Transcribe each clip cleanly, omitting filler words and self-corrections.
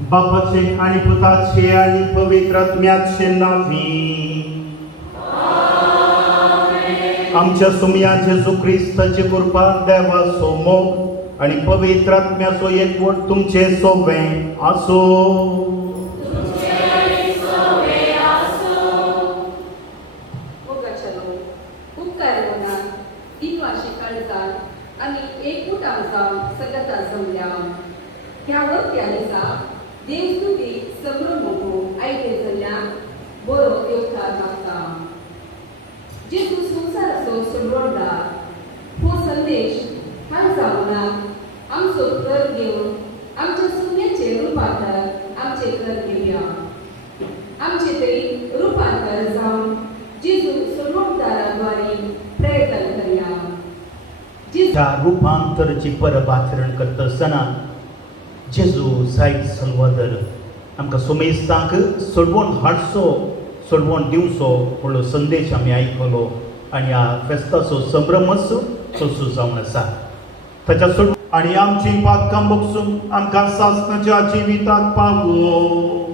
बापाचे आणि पुताचे आणि पवित्र आत्म्याचे नावी आमच्या सुमिया जेजू ख्रिस्ताची कृपा देवाचो मोग आणि पवित्र आत्म्याचो एकवट तुमचे सोबे आसो. आणि एकूट आमचा सगळ्याचा जमल्या ह्या वरती आलेचा देवस्तुती समोर मोठो ऐके चल्या बरो योगदार मागता जे तू संसार असो सोडवणला हो संदेश हा जाऊना आमचो कर घेऊन आमच्या सुन्याचे रूपांतर आमचे कर घेऊया आमचे तरी रूपांतर जाऊन जेजू सोडवणदाराद्वारे प्रयत्न करूया. त्या रूपांतरची परब आचरण करता असतना जेजू सायब सल्वादर आमकां सोमेस्तांक सोडवून हाडचो सोडवून दिवचो म्हणलो संदेश आमी आयकलो आनी ह्या फेस्ताचो संभ्रमच सोंसू जावन आसा. ताच्या सोड आनी आमची पातकां बगसून आमकां सासणाच्या जिविताक पावो.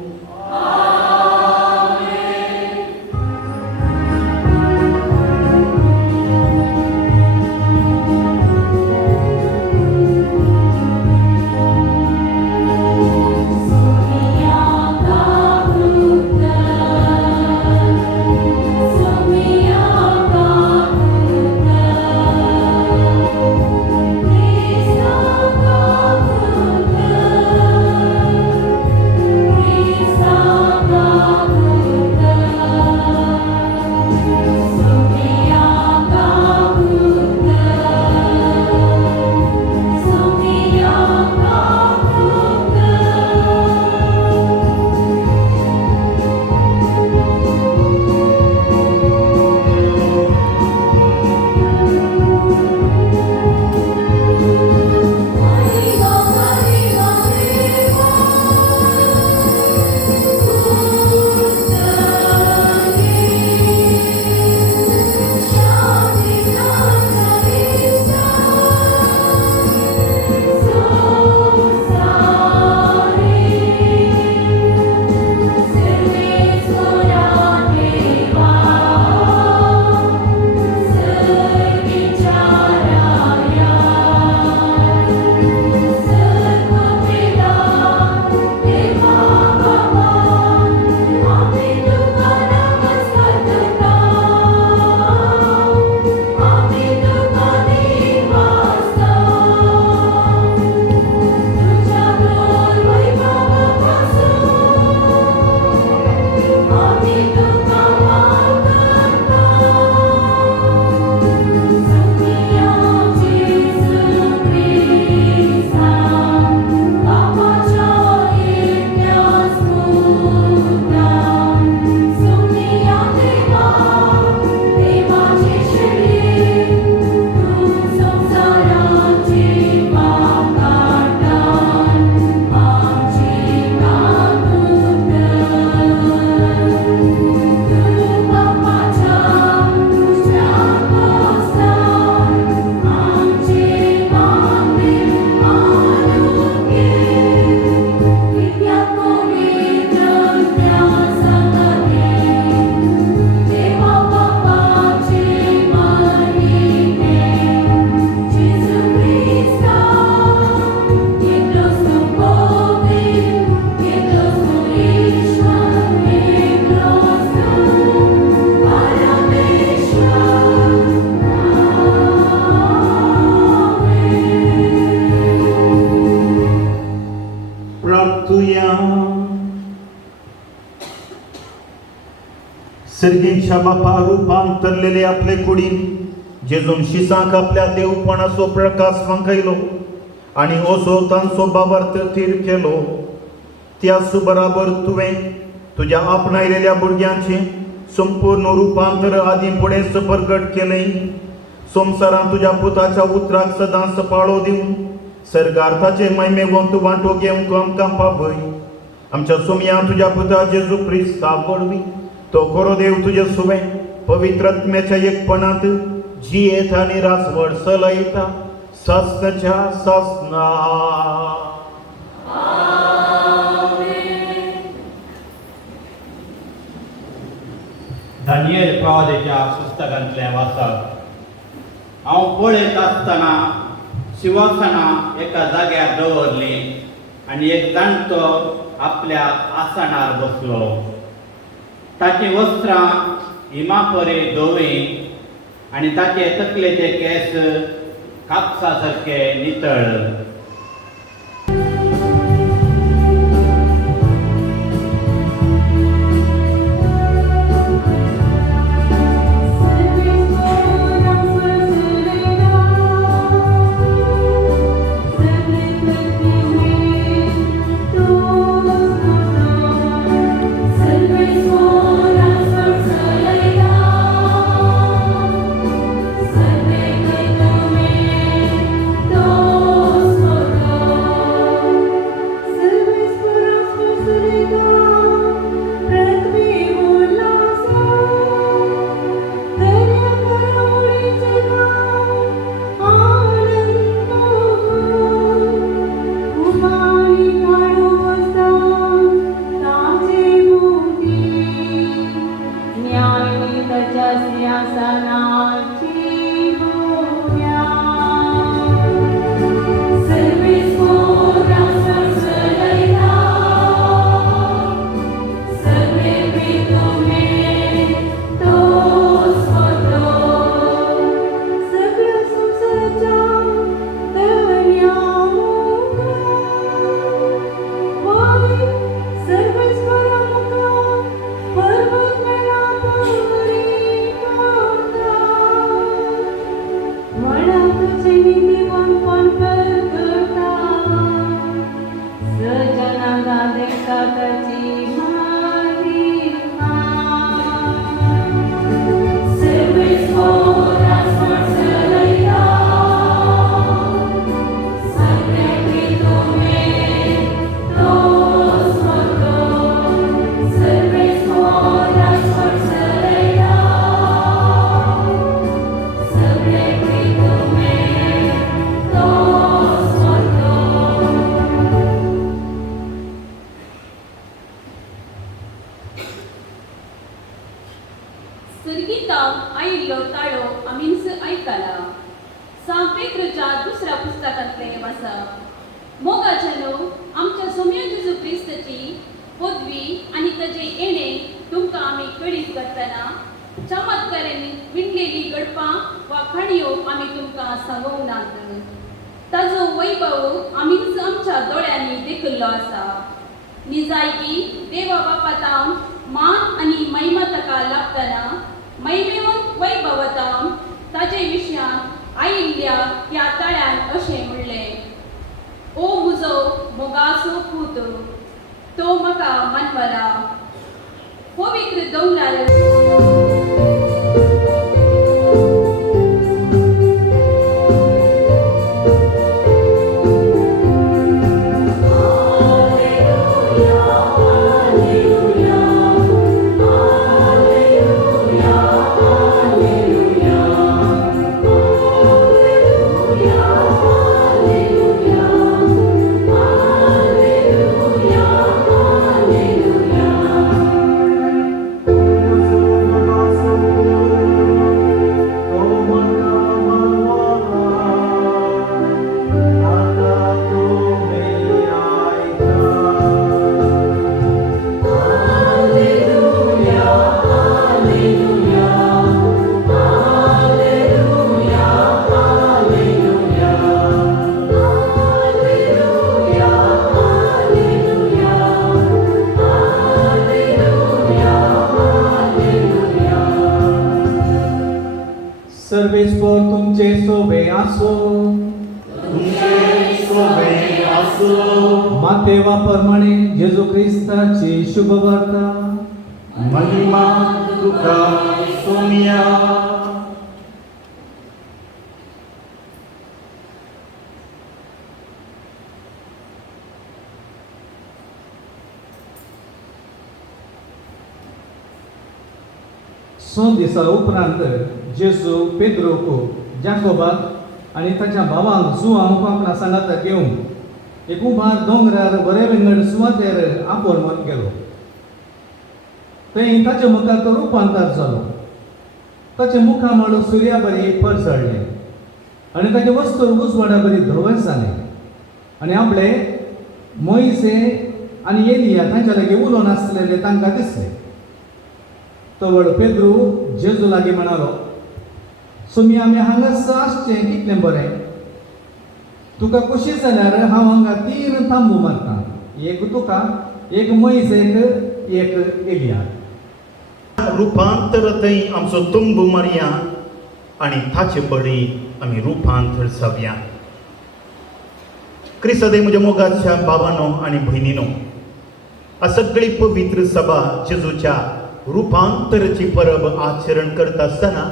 सर्गींच्या बापा रूपांतरलेले आपले कुडीन जेजून शिसांक आपल्या देवपणाचो प्रकाश वांकयलो आणि असो तांचो बाबार्थ थीर केलो. त्या सुबराबर तुवें तुज्या आपणायलेल्या भुरग्यांचे संपूर्ण रूपांतर आदी फुडें प्रगट केलें. संवसारांत तुज्या पुताच्या उतराक सदांच पाळो दिवन सर्गार्थाचे महिमेवंत वांटो घेवंक आमकां पावय. आमच्या सुमया तुज्या पुता जेजू ख्रिस्ता वरवीं तो खरो देव तुजे सुबें पवित्र आत्म्याच्या एकपणांत जियेत आनी रासवड चलयता सासनाच्या सासना. दानियल प्रवादेच्या पुस्तकांतलें वाचप. हांव पळयत आसतना शिवसना एका जाग्यार दवरली आनी एक जाणटो आपल्या आसनार बसलो. ताची वस्त्रां हिमापरे धवी आनी ताचे तकलेचे केस कापसा सारके नितळ. सर्गीतांव आयिल्लो ताळो आमीच आयकला. सांपेद्रच्या दुसऱ्या पुस्तकांतलें वाचप. मोगाचेलो आमच्या सोम्य जेजू क्रिस्ताची पदवी आनी ताचे येणे तुमकां आमी कळीत करतना चमत्कारांनी विणलेली गडपां वा खाणयो आमी तुमकां सांगूंक नात. ताजो वैभव आमीच आमच्या दोळ्यांनी देखिल्लो आसा. निजायकी देवा बापातां मान आनी महिमा ताका लाभतना महिमेवंत वैभवतां ताचे विशयान आयिल्ल्या ह्या ताळ्यान अशें म्हणलें. ओ म्हजो मोगाचो पूत, तो म्हाका मानवला. पवित्र दोंगरार सर्वेस्पर तुमचे सोबे आसो. मातेवा प्रमाणे जेजू क्रिस्ताची शुभ वार्ता. महिमा तुका सोमिया. सोन दिसा उपरांत जेजू पेद्रोको जाकोबाक आनी ताच्या भावांक जुआंक आपणा सांगात घेवन एक उबार दोंगरार बरे विंगड सुवातेर आपोवन गेलो. थंय ताच्या मुखार तो रुपांतर जालो. ताचे मुखामळ सूर्या बरी पळसळले आनी ताचे वस्त्र उजवाडा बरी धवळ जाले आनी आपले मोइसे आनी एलिया तांच्या लागीं उलोवन आसलेले तांकां दिसले. तवळ पेद्रू जेजू लागीं म्हणालो, सुमी आमी हांगाच आसचें कितलें बरें. तुका खुशी जाल्यार हांव हांगा 3 तांबू मारता, एक तुका, एक मोइसेक, एक एलिया. रुपांतर थंय आमचो तुंब मारया आनी ताचे बळी आमी रुपांतर जावया. क्रिस्तादे म्हज्या मोगाच्या बाबांनो आनी भयणीनो, आ सगळी पवित्र सभा जेजूच्या रुपांतराची परब आचरण करता आसतना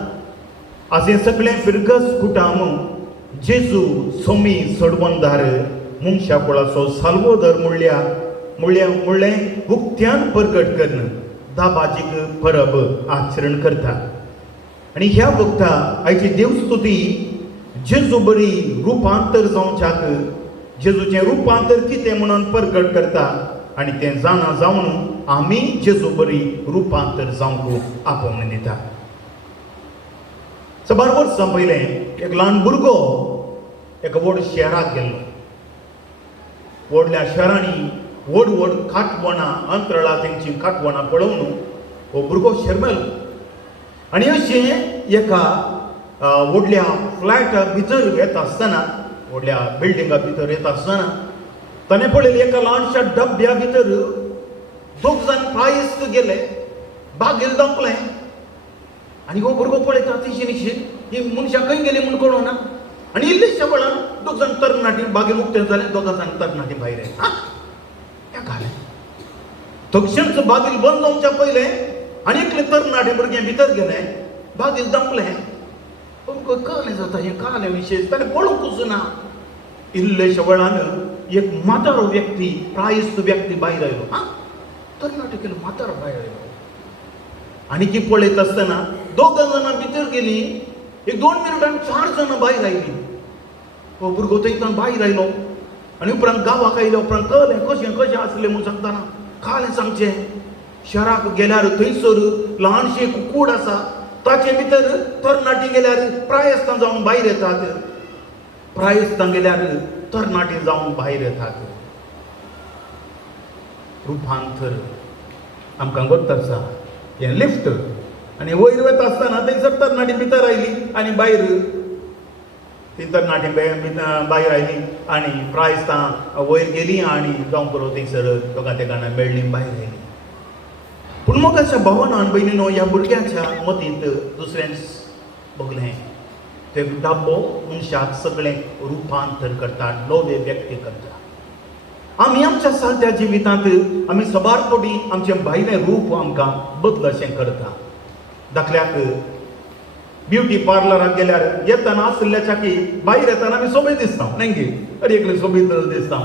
आज हे सगळें फिरगस कुटाम जेजू सोमी सोडवंदार मनशा कुळाचो साल्वोदर म्हणलें उक्त्यान प्रगट करून दाबाजीक परब आचरण करता. आनी ह्या वक्ता आयची देवस्तुती जेजू बरी रुपांतर जावच्याक जेजूचें रुपांतर कितें म्हणून प्रगट करता आनी तें जाणा जावन आमी जेजू बरी रुपांतर जावंक आपोवण दिता. सबार वर्सां पयलें एक ल्हान भुरगो एका व्हड शहराक गेल्लो. व्हडल्या शहरांनी व्हड व्हड काटवणां अंतराळा तेंची काटवणां पळोवन हो भुरगो शर्मेलो आनी अशें एका व्हडल्या फ्लॅटा भितर येता आसतना व्हडल्या बिल्डिंगा भितर येता आसतना ताणें पळयलें एका ल्हानशा डब्या भितर 2 जाण प्रायस्त गेले, बागेल धांपलें आनी हो भुरगो पळयता तिशें ही मनशां खंय गेली म्हूण कळना आनी इल्लेशा वेळान 2 जाण तरणाटी बागेल उक्तें जालें, 2 जाण तरणाटी भायर येता. हें घालें तक्षणच बागेल बंद जावच्या पयलें आनी एकलें तरणाटें भुरगें भितर गेलें, बागेल धांपलें. पूण कळ्ळें जाता हें कालें विशेश ताणें पळोवंकूच ना. इल्लेशा वेळान एक म्हातारो व्यक्ती प्रायस्त व्यक्ती भायर आयलो. तरणाटे केलो म्हातारो भायर आयलो आनी की पळयत आसतना 2 जाणां भितर गेली, एक 2 मिनटान 4 जाणां भायर आयली. हो भुरगो थंयच्यान भायर आयलो आनी उपरांत गांवाक आयल्या उपरांत कळ्ळें कशें आसलें म्हूण सांगतना कालें सांगचें. शहराक गेल्यार थंयसर ल्हानशें कूड आसा, ताचे भितर तरणाटी गेल्यार प्रायस्तां जावन भायर येतात, प्रायस्तां गेल्यार तरणाटी जावन भायर येतात. रुपांतर आमकां गोत्त आसा. हें लिफ्ट आनी वयर वता आसतना थंयसर तरणाटी भितर आयली आनी भायर ती तरणाटी भायर आयली आनी प्रायस्तां वयर गेली आनी जावं बरो थंयसर दोगां तेगां मेळ्ळीं भायर आयली. पूण मग अशा भावनान भयणीनो ह्या भुरग्याच्या मतींत दुसऱ्यान बगलें ते डब्बो मनशाक सगळें रुपांतर करता, नवे व्यक्ती करता. आमी आमच्या साद्या जिवितांत आमी सबारपडी आमचें भायलें रूप आमकां बदलशें करता. दाखल्याक ब्युटी पार्लराक गेल्यार येतना आसल्याच्या की भायर येतना आमी सोबीत दिसता न्ही गे, अरे एकले सोबीत दिसता.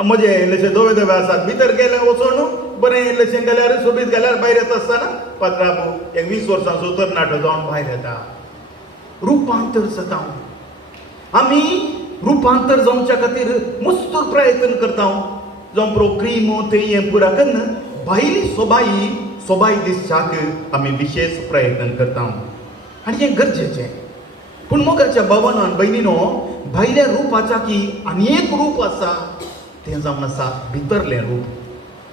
म्हजे इल्लेशे धवे आसात, भितर गेले वचून बरें इल्लेशें गेल्यार सोबीत गेल्यार भायर येता आसतना पात्राबू एक 20 वर्सांचो तरणाटो जावन भायर येता. रुपांतर जाता. आमी रुपांतर जावच्या खातीर मस्तूर प्रयत्न करता. जावं बरो क्रीम तें हें पुरा करून भायली सोबाय दिसच्याक आमी विशेश प्रयत्न करता आनी हें गरजेचें. पूण मोगाच्या भावनान भयणीनो भायल्या रुपाच्या की आनी एक रूप आसा, तें जावन आसा भितरलें रूप.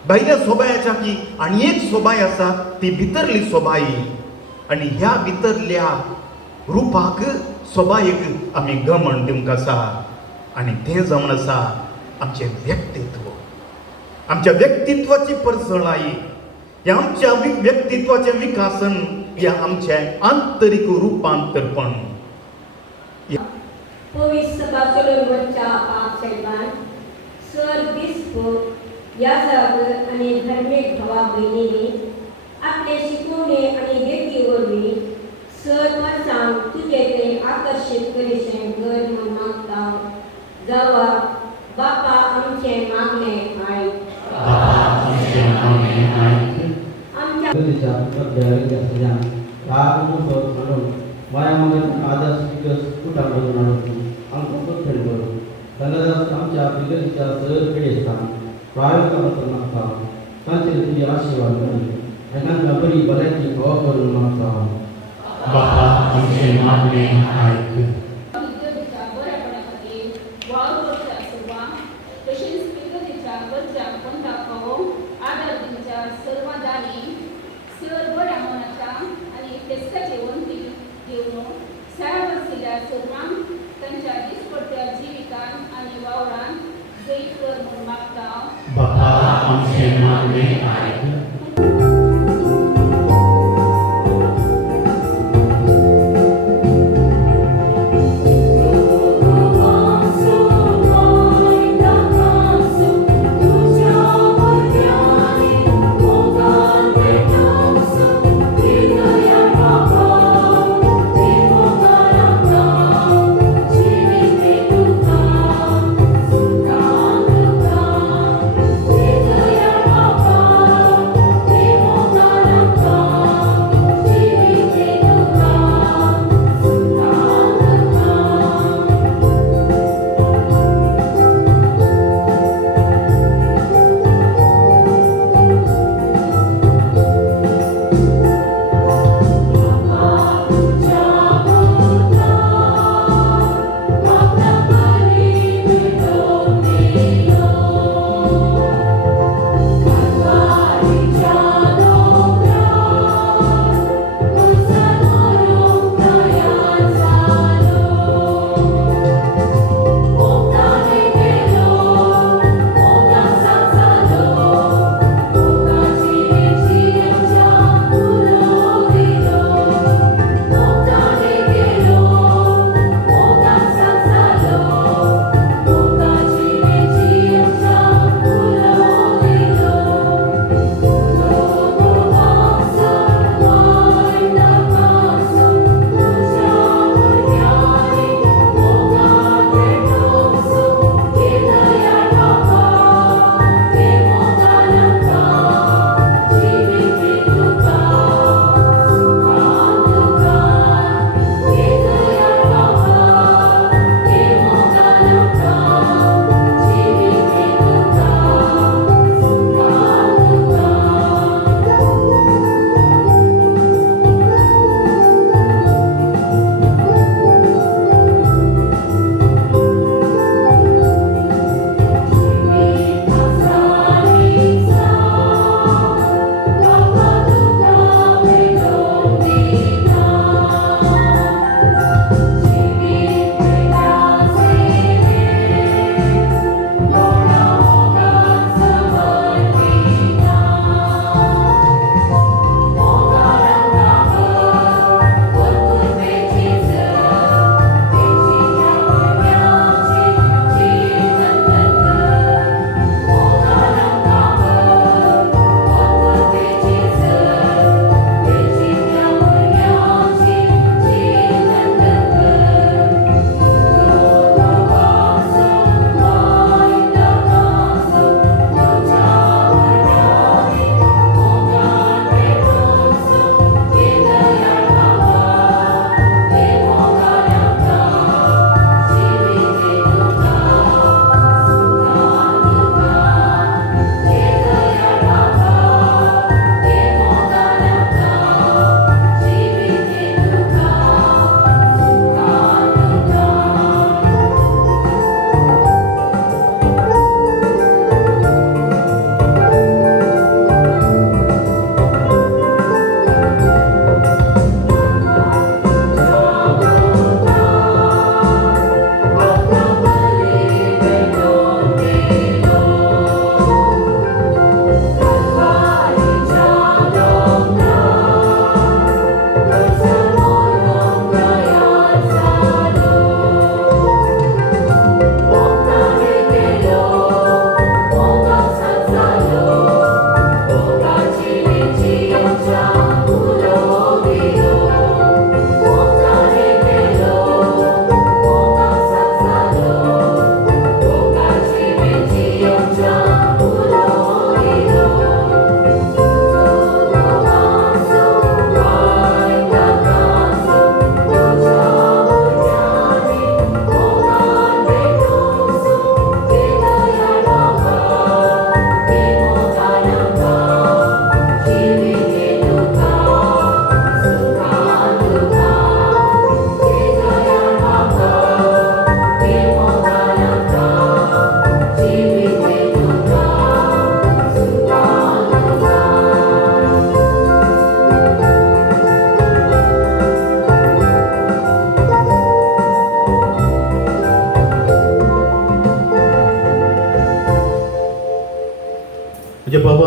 भायल्या सोबायाच्या की आनी एक सोबाय आसा, ती भितरली सोबाय आनी ह्या भितरल्या रुपाक सोबायेक आमी गमण दिवंक आसा आनी तें जावन आसा आमचें व्यक्तित्व. आमच्या व्यक्तित्वाची परसळाई, हें आमच्या व्यक्तित्वाचें विकासन, हें आमचें आंतरीक रुपांतरपण. पवित्र सभा चलून वचच्या पाप साहेबान सर बिस्पूट याजक आनी धर्मीक भावा भयणींनी आपले शिकवणे आनी व्यक्ती वरवीं सर वर्सांक तुजे ते आकर्शीत करीशें घर म्हूण मागता. जावा बापा आमचें मागणें आयक. आमच्या आमच्या बिगरीच्या सर पिडेस्तान प्रायोगिक मागता. तांचेर तुजी आशिर्वाद मेळ्ळी. एकांका बरी भलायकी हवा करून मागता. बापा आमचे मागणे ऐक. विद्यार्थीच्या बऱ्यापणा खातीर वावर करचे आसुवा तशेंच विद्यार्थीच्या गरजांक पण दाखोवो आदार दिवच्या सर्वांनी सर बऱ्या मनाच्या आनी फेस्ताचे वंती घेवन शाळा बसलेल्या सर्वांक तांच्या दिसपट्ट्या जिवितान आनी वावरान जैत कर म्हूण मागता. बापा आमचे मागणे ऐक. Thank you.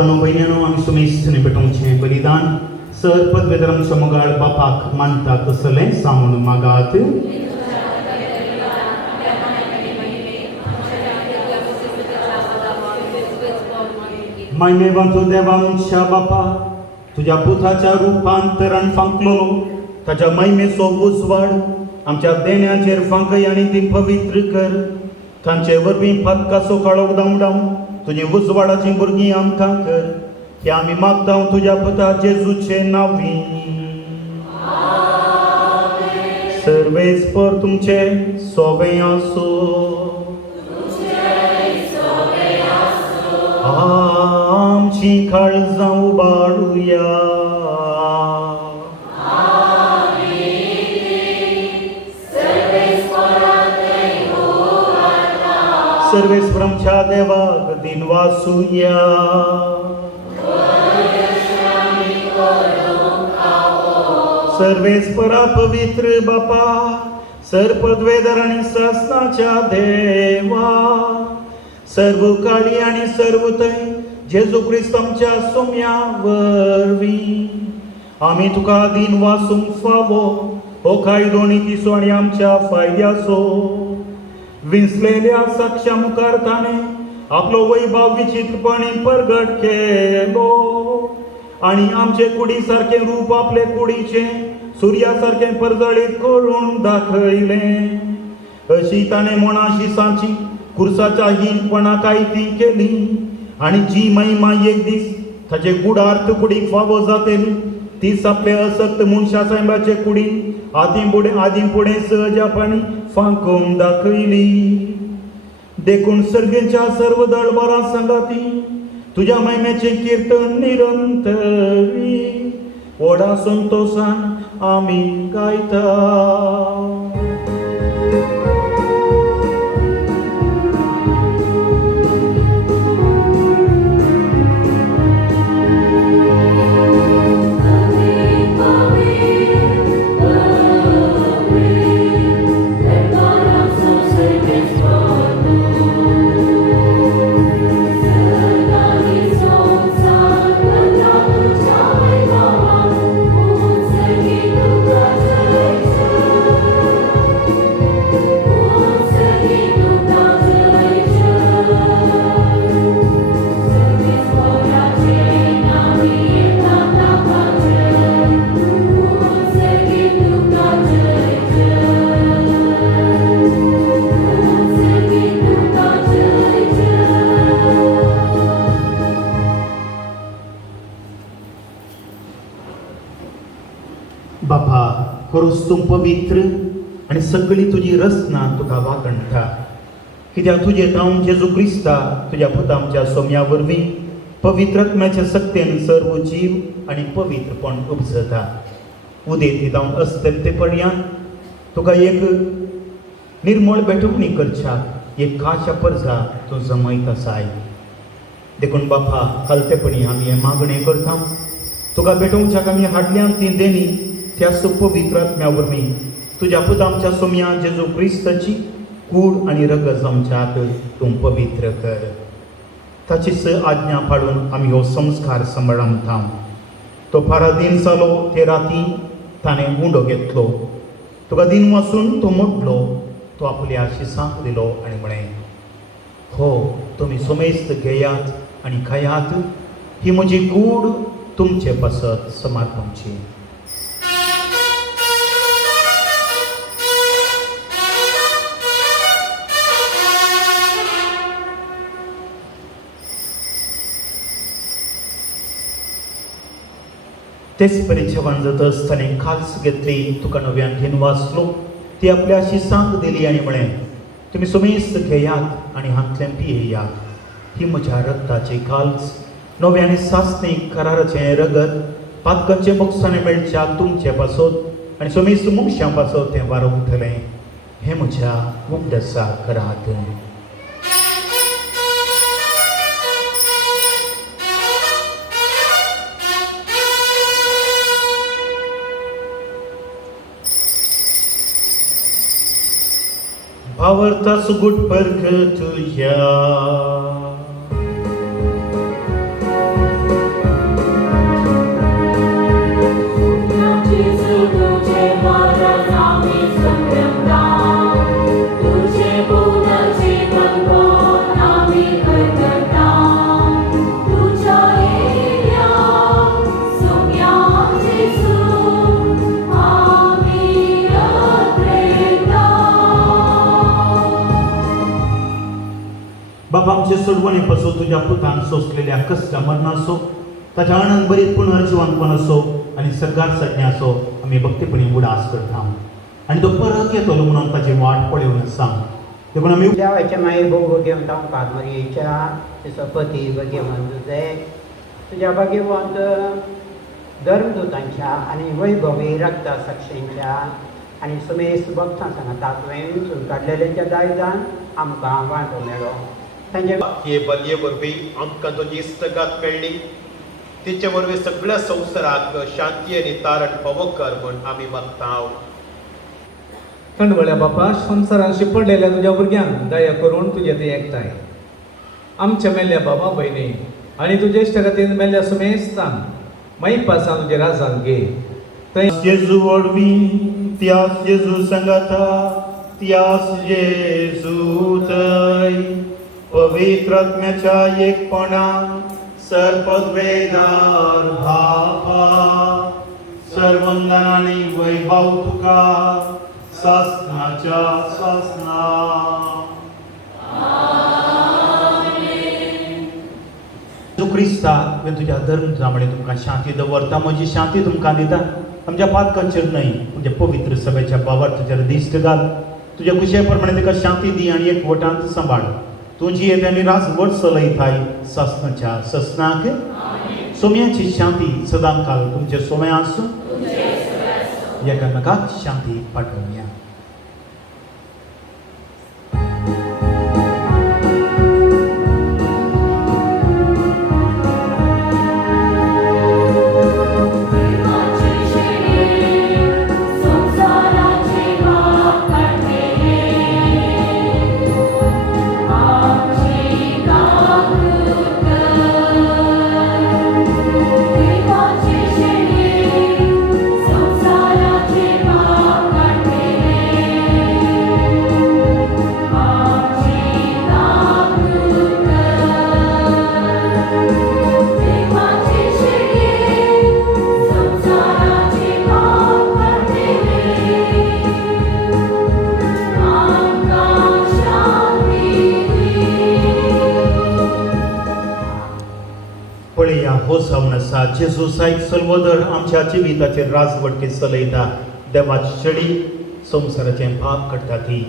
भावानो भयणानो आमी सुमेशने पेटोवचें बलिदान सर पदवेदरम समगाळ बापाक मानता तसलें सांगून मागात. महिमेवंतो देवांच्या बापा तुझ्या पुताच्या रूपांतरण फांकलो ताच्या महिमेचो उजवाड आमच्या देण्याचेर फांकय आनी ती पवित्र कर. तांचे वरवीं पदकाचो काळोख धांवडाव तुजी उजवाडाची भुरगीं आमकां कर. हे आमी मागता तुज्या पुता जेजूचे नांवी. सर्वेस्पर तुमचे सोबे आसो. आमची काळजां उबाळुया. सर्वेस्परांच्या देवाक दिन वासुया. सर्वेस्परा पवित्र बापा सरपदवेदर आनी शासनाच्या देवा सर्व काळी आनी सर्व थंय जेजू क्रिस्त आमच्या सोम्या वरवीं आमी तुका दिन वासूंक फावो हो कायदो नितीचो आनी आमच्या फायद्याचो. विंचलेल्या साक्षा मुखार ताणें आपलो वैभव विचित्रपणे प्रगट केलो आनी आमचे कुडी सारकें रूप आपले कुडीचे सुर्या सारकें परजळीत करून दाखयलें. अशी ताणें मोणाशिसांची कुर्साच्या हीनपणा कायती केली आनी जी महिमा एक दीस ताचे गुडार्थ कुडीक फावो जातली तीच आपले असक्त मनशा साहेबाचे कुडीन आदीं फुडें सहजपणी फांकून दाखयली. देखून सर्गेच्या सर्व दळबारां सांगाती तुज्या महिमेचे कीर्तन निरंतरी व्हडा संतोषान आमी गायता. बापा खरोच तूं पवित्र आनी सगळी तुजी रचना तुका वाकणटा. कित्याक तुजे तावन जेजू क्रिस्ता तुज्या पुता आमच्या सोम्या वरवीं पवित्रत्म्याचे सक्तेन सर्व जीव आनी पवित्रपण उपजता. उदेती जावन असतले ते पर्यांत तुका एक निर्मळ बेठवणी करच्या एक खाशा परजा तूं जमयत आसाय. देखून बापा हलतेपणी आमी हे मागणें करता तुका बेठोवच्याक आमी हाडल्यान ती देणी त्या पवित्रात्म्या वरवीं तुज्या पुता आमच्या सोम्या जेजू क्रिस्ताची कूड आनी रगत आमच्यात तूं पवित्र कर. ताचीच आज्ञा पाळून आमी हो संस्कार सांबाळता. तो फारा दिन जालो ते राती ताणें उंडो घेतलो. तुका दिन वाचून तो मोडलो. तो आपल्या शिसांक दिलो आनी म्हळें हो तुमी सोमेस्त घेयात आनी खायात. ही म्हजी कूड तुमचे पासत समर्पणची. तेच परिचवान जात आसतना खाल्स घेतली तुका नव्यान घेवन वाचलो. ती आपल्या शिसांक दिली आनी म्हळें तुमी सोमेस्त घेयात आनी हातल्यान पियेयात. ही म्हज्या रक्ताची खाल्स नव्यानी सासणीक कराराचें रगत पातकांचे मोक्षाने मेळच्या तुमचे पासत आनी सोमेस्त मनशां पासत तें वारोवतलें. हें म्हज्या उपदेसा करात. आवडता सुगुट परक तुझ्या आमचे सोडवणेपासून तुझ्या पुतान सोसलेल्या कष्ट मरणासो ताच्या आनंद बरी पुनर्जीवनपण असो आणि सगळ्यात सज्ञ असो आम्ही भक्तीपणी उडास करता आणि तो परत येतलो म्हणून ताची वाट पळवून सांग देखून आम्ही देवाच्या मागीर भोग घेवन तांकां मरयेच्या तिचो पती भगवंत तुझे तुझ्या भगवंत धर्मदूतांच्या आनी वैभवी रक्ता साक्षींच्या आनी सुमेश भक्तां सांगात तुवें काडलेल्या दायजान आमकां वांटो मेळ्ळो तांचे हे बलये वरवीं आमकां तुजी इश्टगात मेळ्ळी तिचे वरवीं सगळ्या संवसाराक शांती आनी तारण फावो कर म्हूण आमी मागता थंडवळ्या बापा संवसारांशी पडलेल्या तुझ्या भुरग्यांक दया करून तुजे ते एकठांय आमच्या मेल्ल्या बाबा भयणी आनी तुजे इश्ट खातीर मेल्ल्या सुमेस्तान मागीर पासां तुजे राजान घे थंय जेजू वडवीं त्यास जेजू संगाता त्यास जेजू थंय पवित्र आत्म्याच्या एकपणान सर्पद्वेदार भापा सर्वंदन आनी वैभव तुका सासनाच्या सासना जो क्रिस्ता हांवें तुज्या धर्म जांबळे तुमकां शांती दवरता म्हजी शांती तुमकां दिता आमच्या पातकांचेर न्हय म्हणजे पवित्र सभेच्या बाबार तुजेर दिश्ट घाल तुज्या कुशे प्रमाणे ताका शांती दी आनी एकवटांत सांबाळ तुजी येद्यांनी राजवट चलयताय सासनाच्या ससनाक सोम्याची शांती सदां काल तुमचे सोम्या आसूं एकामेकाक शांती पाठवूया पळया हो जावन आसा जेजू सायत सल्वोदर आमच्या जिविताचेर राजवट चलयता देवाची शेळी संवसाराचें पाप करता ती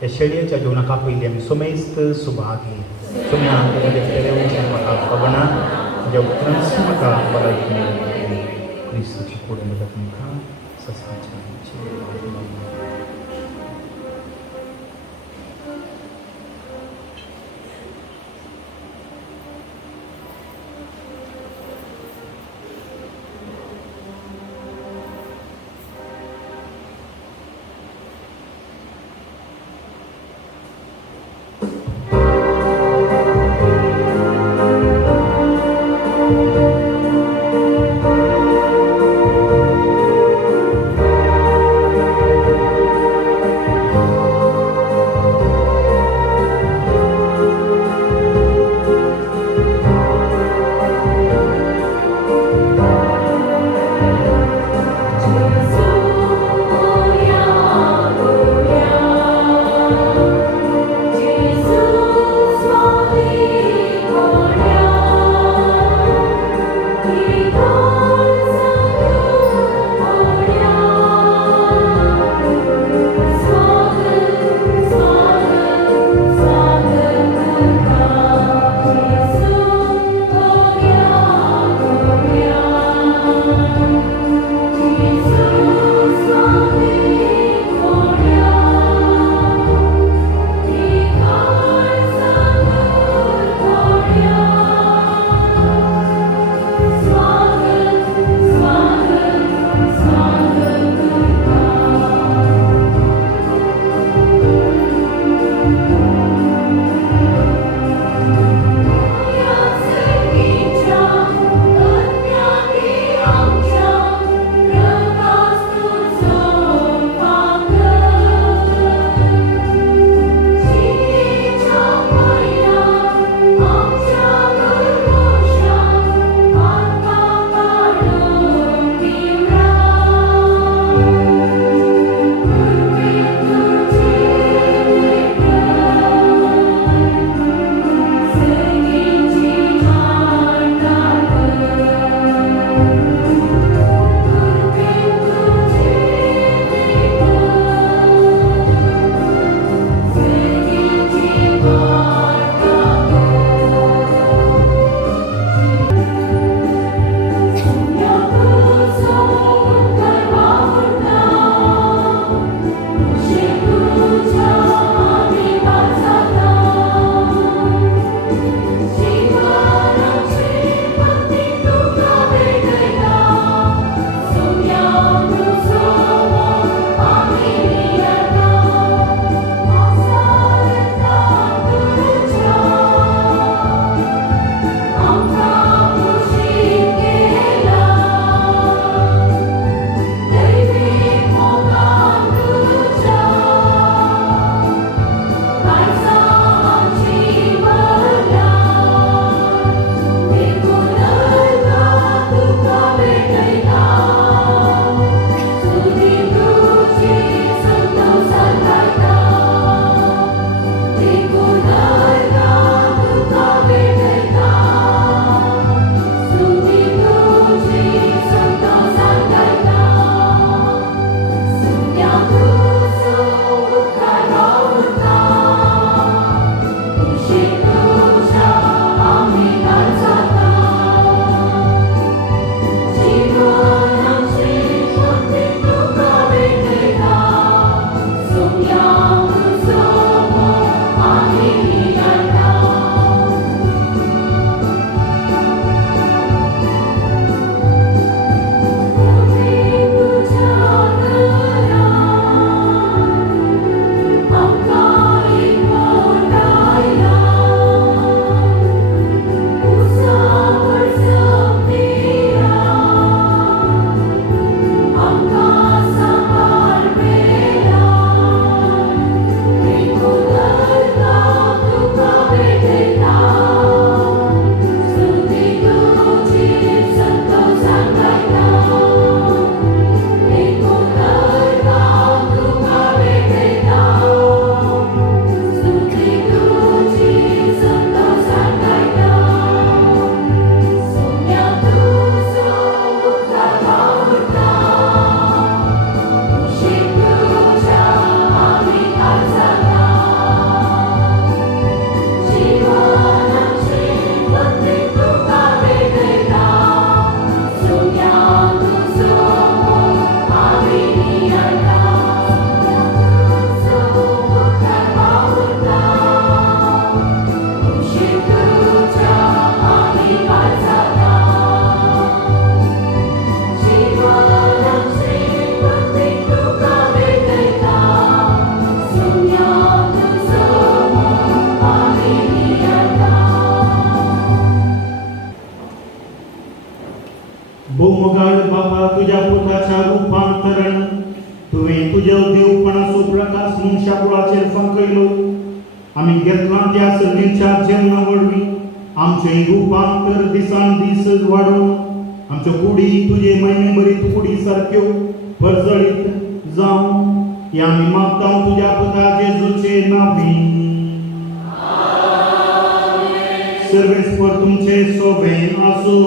त्या शेळयेच्या जिवनाक पयली आमी सोमेस्त सुभाग घे सोम्याक म्हाका खबना म्हज्या उतरांच म्हाका बरयत क्रिस्ताची कूड म्हज्या तुमकां ससाच्या भूमगाळ बापा तुझ्या पुत्राच्या रूपांतरण तुवें तुझ्या देवपणाचो प्रकाश म्हूण शाकुळाचेर फंकयलो आमी घेतला त्या सर्गेच्या जेवणा वरवीं आमचें रूपांतर दिसान दीस वाडोवन आमच्यो कुडी तुजे महिमे बरीत कुडी सारक्यो फरजळीत जावं हे आमी मागता तुज्या पुता जेजूचे नांवीं सर्वेस्पर तुमचे सोबेन आसूं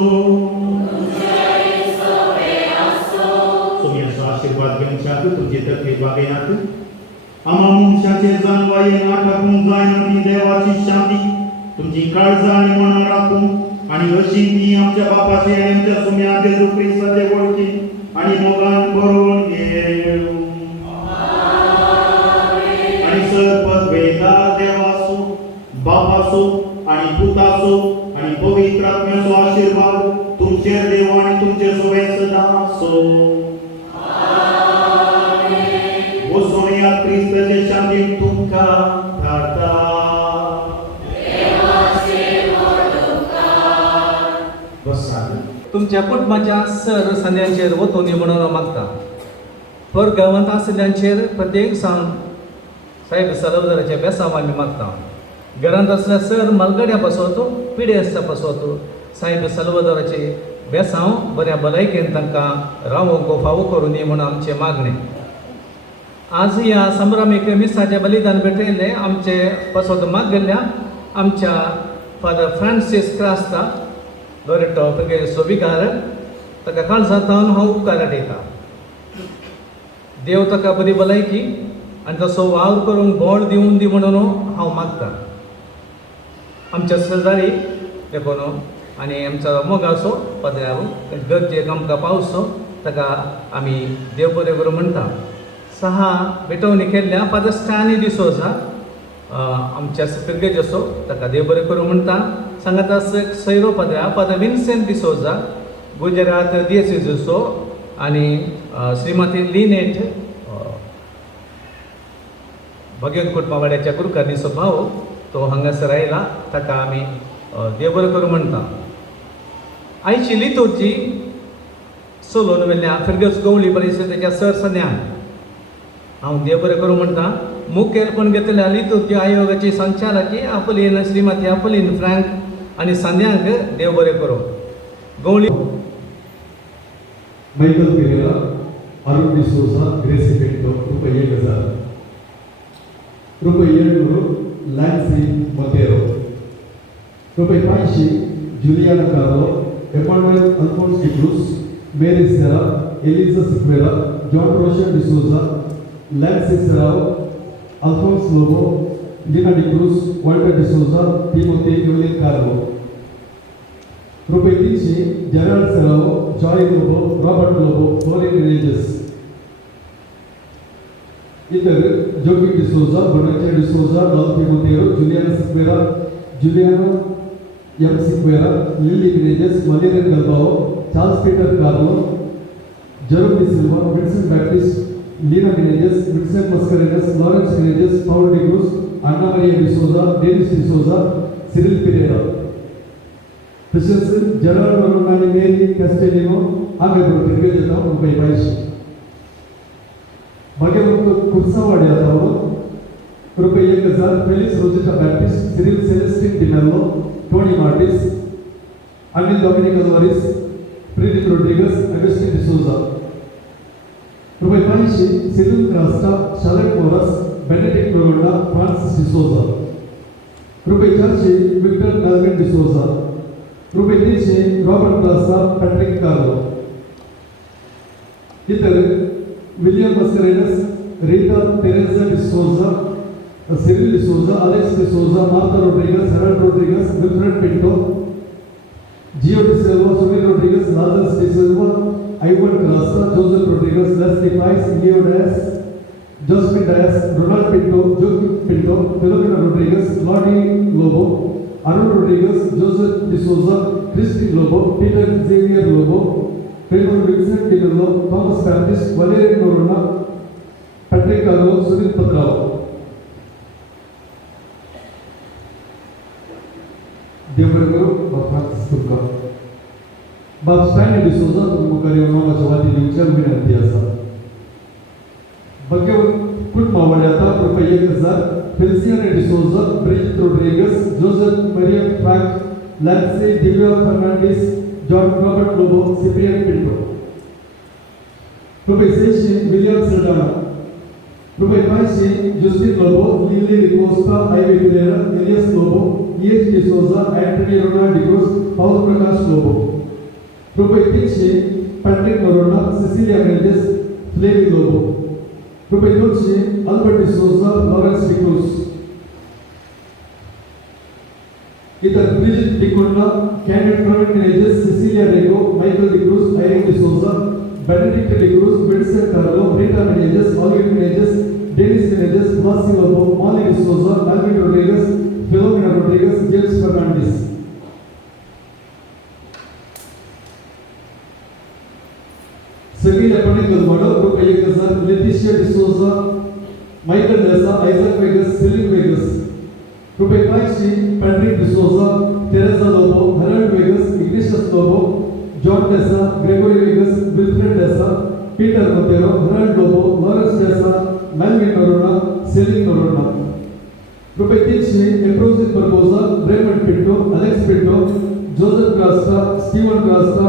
सोम्याचो आशीर्वाद घेवच्याक तुजे तर्फे वागयात आम्हा मनशाचे जानवाये नाटकूंक जायना ती देवाची शांती तुमची काळजा आनी मनां राखूं आनी अशी ती आमच्या बापाचे आनी आमच्या सोम्या जेजू क्रिस्ताचे वळखी आनी मोगान बरोवन घेवं आनी सरपद वेदा देवाचो बापाचो आनी पुताचो आनी पवित्र आत्म्याचो आशीर्वाद तुमचेर देव आनी तुमचे सोबे सदां आसूं वचून या क्रिस्ताचे शांतीन तुमकां धाडटा तुमच्या कुटुंबाच्या सर संध्यांचेर वतून म्हणून हांव मागता पर गांवांत आशिल्ल्यांचेर प्रत्येक सांग साहेब सलवदाराचे बेसांव आमी मागता घरांत असल्या सर मालगड्या पासोत पिडेस्ता पासोत साहेब सलवदाराचे बेसांव बऱ्या भलायकेन तांकां रावोंक फावो करून दी म्हणून आमचें मागणें आज ह्या संभ्रामीक मिसाचें बलिदान भेटयल्लें आमचे पासोत मागल्या आमच्या फादर फ्रांसीस क्रास्ता लोरेटो तुगे सोबिकार ताका काळजांतावन हांव उपकार आटयता देव ताका बरी भलायकी आनी तसो वावर करूंक बोड दिवन दी म्हणून हांव मागतां आमच्या शेजारी देखून आनी आमचो मोगाचो पद्यार गरजेक आमकां पावसो ताका आमी देव बरें करूं म्हणटा सहा भेटवणी केल्ल्या फादर स्टॅनी डिसोजा आमच्या पिरगेजसो ताका देव बरें करूं म्हणटा सांगाता सैरो पद्या फादर विन्सेंट डिसोजा गुजरात दिएसेजसो आनी श्रीमती लिनेट भगवंत कुटुंबावाड्याच्या कुरकान्नीचो भाव तो हांगासर आयला ताका आमी देव बरें करूं म्हणटा आयची लितूरची सोलोन वेल्ल्या फिरगस गवळी परिशदेच्या सर सन्यान हांव देव बरें करूं म्हणटा मुखेलपण घेतल्या लितूरची आयोगाची संचालकी आपलीन श्रीमती आपलीन फ्रँक आनी संध्यांक देव बरें करूं गवळी Michael Pereira, Arun D'Souza, Grace Pinto, रुपये 1000. रुपये 700, Lancy Montero. रुपये 500, Juliana Carlo, Emmanuel Alphonse de Cruz, Mary Serra, Elisa Silveira, John Rocha D'Souza, Lancy Serrao, Alphonse Lobo, Lina de Cruz, Walter D'Souza, Timothy Evelyn Carlo. रुपये 300, Gerald Serrao, Joy Lobo, Robert Lobo, Florin Regis. इतर जोगी D'Souza, बोनाचे D'Souza, Dolphy Monteiro, Juliana Silveira, Juliano M. Silveira, Lily Regis, Valerian Galbao, Charles Peter Carlo, Jerome De Silva, Vincent Baptist, Lina Regis, Vincent Mascarenhas, Lawrence Regis, Paul De Cruz, Anna Maria D'Souza, Dennis D'Souza, Cyril Pereira. Christians, Gerard Maronani, Mary Castellino, Angelo Trigedeta, रुपये 500. भाग्यवंत कुर्सावाडे आता रुपये 1000, Felix Rosetta Baptist, Cyril Celestine D'Mello, Tony Martis, Anil Dominic Alvares, Pritik Rodrigues, Augustine D'Souza. रुपये 500, Cyril Crasta, Shalet Moras, Benedict Noronha, Francis D'Souza. रुपये 400, Victor Melvin D'Souza. रुपये 300, Robert Crasta, Patrick Carlo. इतर William Mascarenhas, Rita Teresa D'Souza, Cyril D'Souza, Alex D'Souza, Martha Rodrigues, Harold Rodrigues, Wilfred Pinto, Geo D'Silva, Sunil Rodrigues, Lazarus D'Silva, Ivan Crasta, Joseph Rodrigues, Leslie Pais, Leo Dias, जोस्पिन Dias, Ronald Pinto, Joachim Pinto, Philomena Rodrigues, लॉडी Lobo, Arun Rodrigues, Joseph D'Souza, Christine Lobo, Peter Xavier Lobo, Pedro Vincent Pinello, Thomas Baptist, Valerian Noronha, Patrick Carlo, Sunil Patrao. Devarguru of Francis Turka. बाब Stanley D'Souza मुखारी नावाच्या वादी दिवच्या विनंती आसा ಬಗ್ಗೆ कुटुंबा वाड्याता रुपये 1000 फेलिसिano D'Souza Bridget Rodrigues Joseph Maria Frank Lancy Divya Fernandes John Robert Lobo Cyprian Pinto रुपये 600 विलियम सर्डाना रुपये 500 जस्टिन लोबो लिली रिकोस्टा Ivy Vilera Elias Lobo E H D'Souza Antony Ronald D'Cruz Paul Prakash Lobo रुपये 300 Patrick Noronha Cecilia Mendes Flavy Lobo रुपये 200 अल्बर्ट डिसोजा लॉरेंस डिक्रूज इतर ब्रिजिट डिकोंडा Candid Praveen Menezes Cecilia Rego Michael D'Cruz Irene D'Souza Benedict D'Cruz Vincent Carlo Rita Menezes Olivia Menezes Dennis Menezes ब्लासी Lobo Molly D'Souza Alvin Rodrigues Philomena Rodrigues James Fernandes सगळी अपनेकल मॉडल रुपये 1000 Letitia D'Souza Michael D'Sa Isaac Vegas Celine Vegas रुपये 500 Patrick D'Souza Teresa Lobo Harold Vegas Ignatius Lobo John D'Sa Gregory Vegas Wilfred D'Sa Peter Monteiro Harold Lobo Lawrence D'Sa Melvin Noronha Celine Noronha रुपये 300 एप्रोजिट बर्बोजा ब्रेमंड Pinto Alex Pinto Joseph Crasta Steven Crasta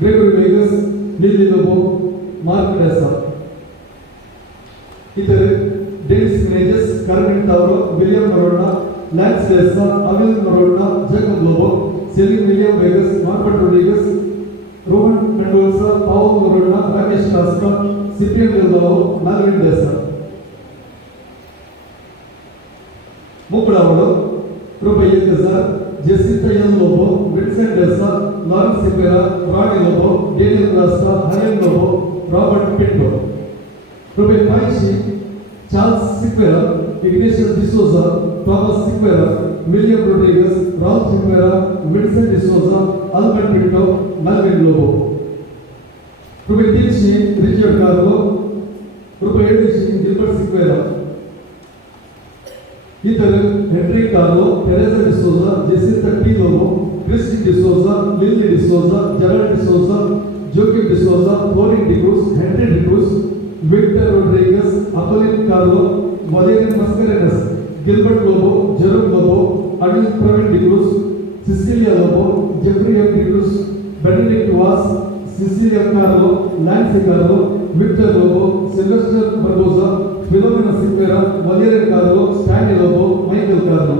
Gregory Vegas lily Lobo Mark D'Sa इतर Dennis Menezes Carmen Tauro William Noronha Lance D'Sa अविल Noronha Jacob Lobo Celine William Vegas मार्कट रोड्रिगस रोहन मेंडोसा पाउल नोरोना रमेश कास्का Cyprian Lobo Melvin D'Sa मुकड़ावड़ो रुपये 1000 Jacinta L Lobo Vincent D'Sa Lawrence Sequeira Ronnie Lobo Daniel Crasta Helen Lobo Robert Pinto रुपये 500 Charles Sequeira Ignatius D'Souza Thomas Sequeira William Rodrigues Raul Sequeira Vincent D'Souza Albert Pinto Melvin Lobo रुपये 300 Richard Carlo रुपये 150 Gilbert Sequeira इतर Henry Carlo Teresa D'Souza Jacinta T Lobo Christine D'Souza Lily D'Souza Gerald D'Souza Joachim D'Souza Florine D'Cruz Henry D'Cruz Victor Rodrigues Apoline Carlo मोलेरियन Mascarenhas Gilbert Lobo Jerome Lobo Anil Praveen D'Cruz Cecilia Lobo Geoffrey M D'Cruz Benedict Vas Cecilia Carlo Lancy Carlo Victor Lobo Sylvester Barboza Philomena Sequeira मोलेरियन Carlo Stanley Lobo Michael Carlo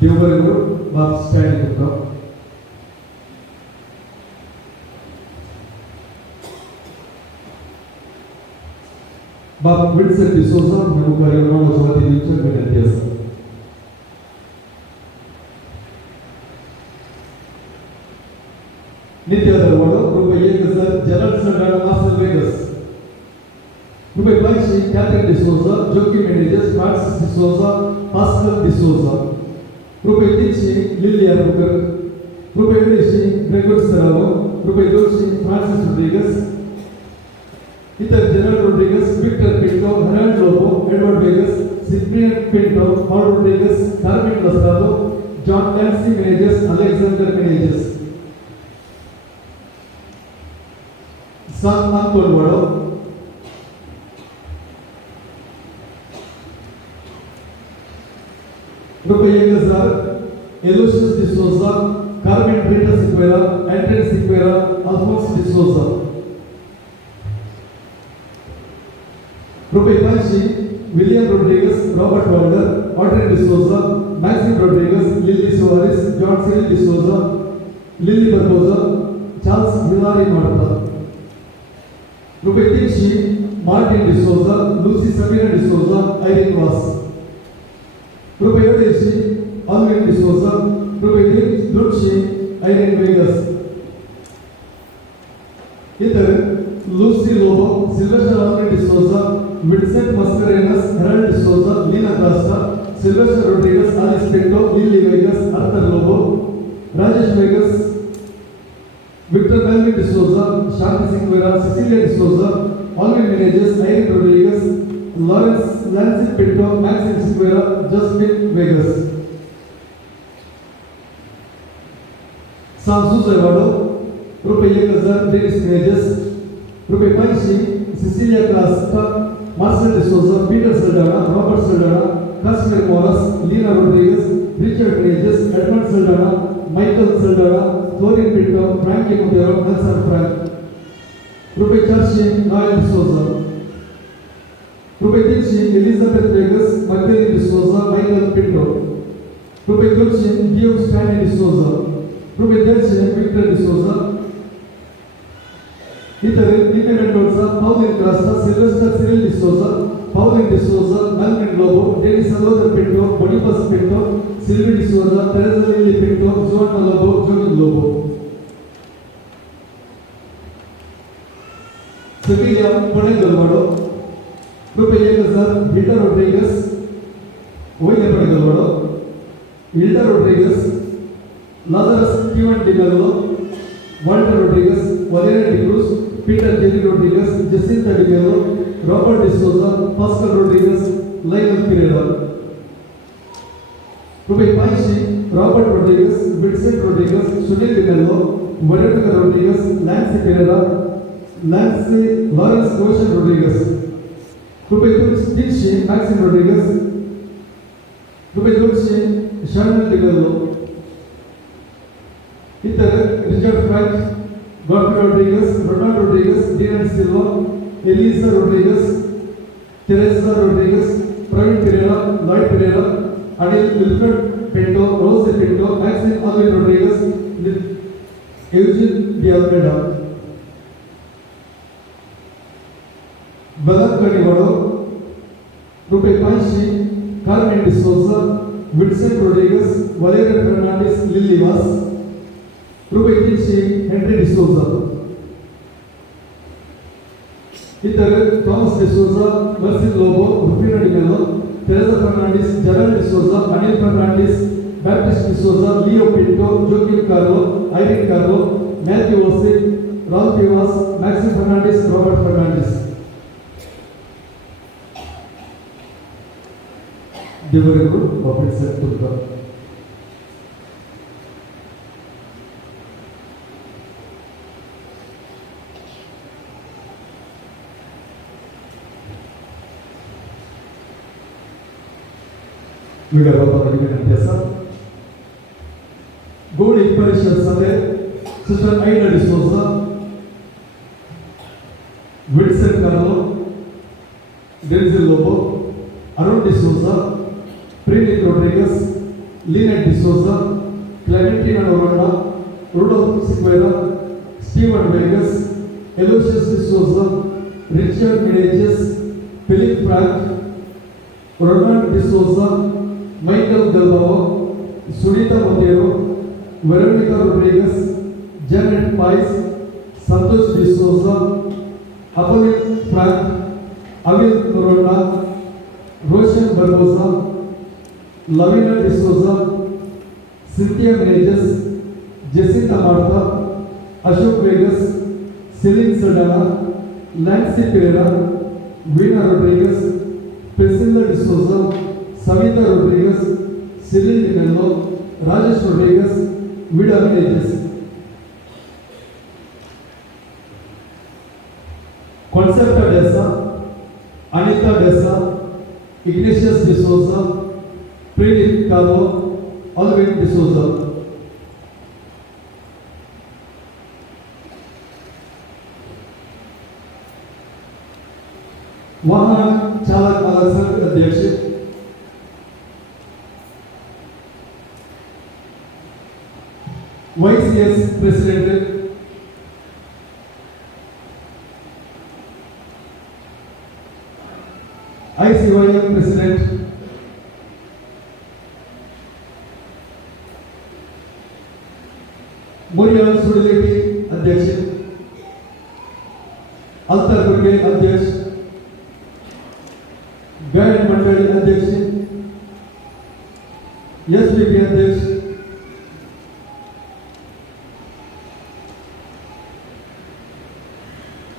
देवबरेगो बाप stand करता बाप Vincent D'Souza मुखारी नावाच्या वादी दिवच्या विनंती आसा नित्य दरवाडो रुपये 1000 जेराल्ड सर्डाना मास्टर वेगस रुपये 500 कैथरीन डिसोजा जोकी मेनेजेस फ्रांसिस डिसोजा पास्कल डिसोजा रुपये 300 लिलिया बुकर रुपये 150 ग्रेगोर सेरालो रुपये 200 फ्रांसिस रोड्रिगस इतर Gerald Rodrigues Victor Pinto Harold Lobo Edward Vegas Cyprian Pinto Paul Rodrigues Carmen Lasrado John Lancy Menezes Alexander Menezes सान अंतोन वाडो रुपये 1000 एलोशियस डिसोजा कार्मेन ब्रेटा सिक्वेरा एंटन सिक्वेरा अल्फोंस डिसोजा रुपये 500 विलियम रोड्रिगस रॉबर्ट वाल्डर Audrey D'Souza Maxim Rodrigues Lily Suares John Cyril D'Souza Lily Barboza Charles Hilary Marta रुपये 300 Martin D'Souza Lucy Samira D'Souza Irene Vas रुपये 150 अल्विन डिसोजा रुपये 200 आयरिन वेगस इतर Lucy Lobo Sylvester Alwin D'Souza Vincent Mascarenhas Harold D'Souza Leena Costa Sylvester Rodrigues Alice Pinto Lily Vegas Arthur Lobo Rajesh Vegas Victor Melvin D'Souza Shanti Sequeira Cecilia D'Souza Alwin Menezes Irene Lawrence Lance Pinto, Maxim Square, Justin Vegas. Samsung Zervado, रुपये 1000 Dennis Mejes, रुपये 500 Cecilia Costa, Marcel de Souza, Peter Saldana, Robert Saldana, Casimir Morris, Lina Rodriguez, Richard Mejes, Edmund Saldana, Michael Saldana, Florin Pinto, Frankie Montero, Nelson Frank. रुपये 400 Noel de Souza, रुपये 300 Elizabeth Vegas, Magdalene de Souza, Michael Pinto, रुपये 200 Guillaume Stanley de Souza, रुपये 150 Victor de Souza. Independent Mendoza, Pauline Costa, Sylvester Cyril de Souza, Pauline de Souza, Malcolm Lobo, Denis Salvador Pinto, Boniface Pinto, Sylvie de Souza, Teresa Lili Pinto, Joana Lobo, Joaquin Lobo. Sevilla, Pone Galvado, रुपये 1000 Hilda Rodriguez, William Pone Galvado, Hilda Rodriguez, Lazarus Steven De Mello, Walter Rodriguez, Valeria De Cruz, Peter Jerry Rodriguez, Jacinta De Mello, Robert De Souza, Pascal Rodriguez, Lionel Pereira. रुपये 500 Robert Rodriguez, Vincent Rodriguez, Sunil De Mello, Veronica Rodriguez, Lance Pereira, Lawrence Goshen Rodriguez. रुपये 300 Maxim Rodriguez, रुपये 200 Shannon De Mello. इतर Richard Frank, Godfrey Rodriguez, Ronald Rodriguez, Dylan Silva, Elisa Rodriguez, Teresa Rodriguez, Pravin Pereira, Lloyd Pereira, Anil Wilfred Pinto, Rose Pinto, Maxine Alvin Rodriguez, Eugene De Almeida. Balat Canivado, रुपये 500 Carmen De Souza, Vincent Rodriguez, Valeria Fernandez, Lily Vas. रुपये 300 Henry De Souza. इतर Thomas De Souza, Mercy Lobo, Rufino De Mello, Teresa Fernandez, Gerald De Souza, Anil Fernandez, Baptist De Souza, Leo Pinto, Joaquim Carlo, Irene Carlo, Matthew Osip, Ralph Vivas, Maxim Fernandez, Robert Fernandez. Deveregur, Robert Sepulveda. Wieder Bapak Ibu yang biasa. Goli Parishad Sade, Sister Aida De Souza, Vincent Carlo, Denzel Lobo, Arun De Souza, Prinit Rodriguez, Lynette De Souza, Clementina Noranda, Rudolph Sequeira, Steven Vegas, Eloysius De Souza, Richard Menezes, Philip Frank, Ronald De Souza, Michael Galbao, Sunita Montero, Veronica Rodriguez, Janet Pais, Santos De Souza, Apolline Frank, Avil Noronda, Roshan Barbosa, Lavina De Souza, Cynthia Menezes, Jessica Martha, Ashok Vegas, Celine Saldana, Nancy Pereira, Vina Rodriguez, Priscilla De Souza, Savita Rodriguez, Cyril De Mello, Rajesh Rodriguez, Vida Menezes. Concepta Dessa, Anita Dessa, Ignatius De Souza, Prinit Carlo, Alvin De Souza. वाहन चालक मालक संघ अध्यक्ष YCS President, ICYM President, Muriel Sudileti अध्यक्ष, अल्तर गुर्गे अध्यक्ष, गायन मंडली अध्यक्ष, SPP अध्यक्ष,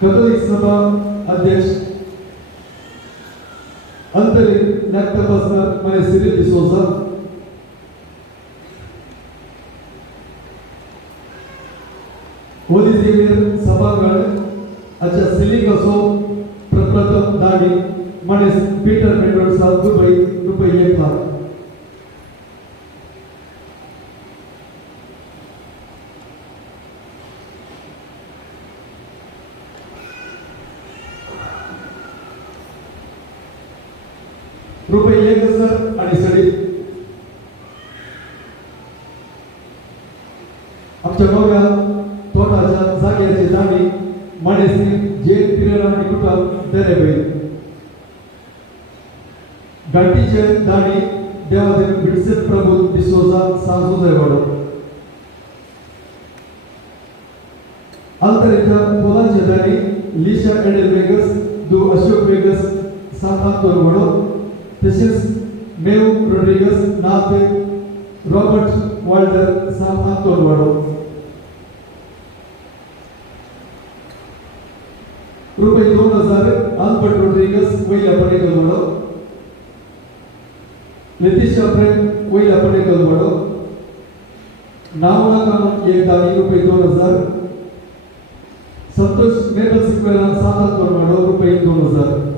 कैथोलिक सभा अध्यक्ष, Antônio Neto Pastor, Maria de Souza. Odizimir Sabangad, Acha Silikaso, Prapratam Dadi, Manis Peter Mendoza, Dubai Yekla. रुपये 1000 आणि सडी आमच्या नव्या तोटाच्या जाग्याचे दाणी मणेश्री जे पिरेरा आणि कुटुंब दरेबे गाठीचे दाणी देवादेव विडसेन प्रभू डिसोजा सांजुजेवाडो अल्तरेच्या पोलांचे दाणी लिशा एडेल वेगस दु अशोक वेगस सांतांतोर वडो तसेच मेव रोड्रिगस नाते रॉबर्ट वॉल्टर सांतांतोर वडो रुपये 2000 अल्बर्ट रोड्रिगस वैला पडेकल वडो लेतिशा प्रेम वैला पडेकल वडो नावना क्रमांक 1 दानी रुपये 2000 संतोष मेबल सिक्वेला सांतांतोर वडो रुपये 2000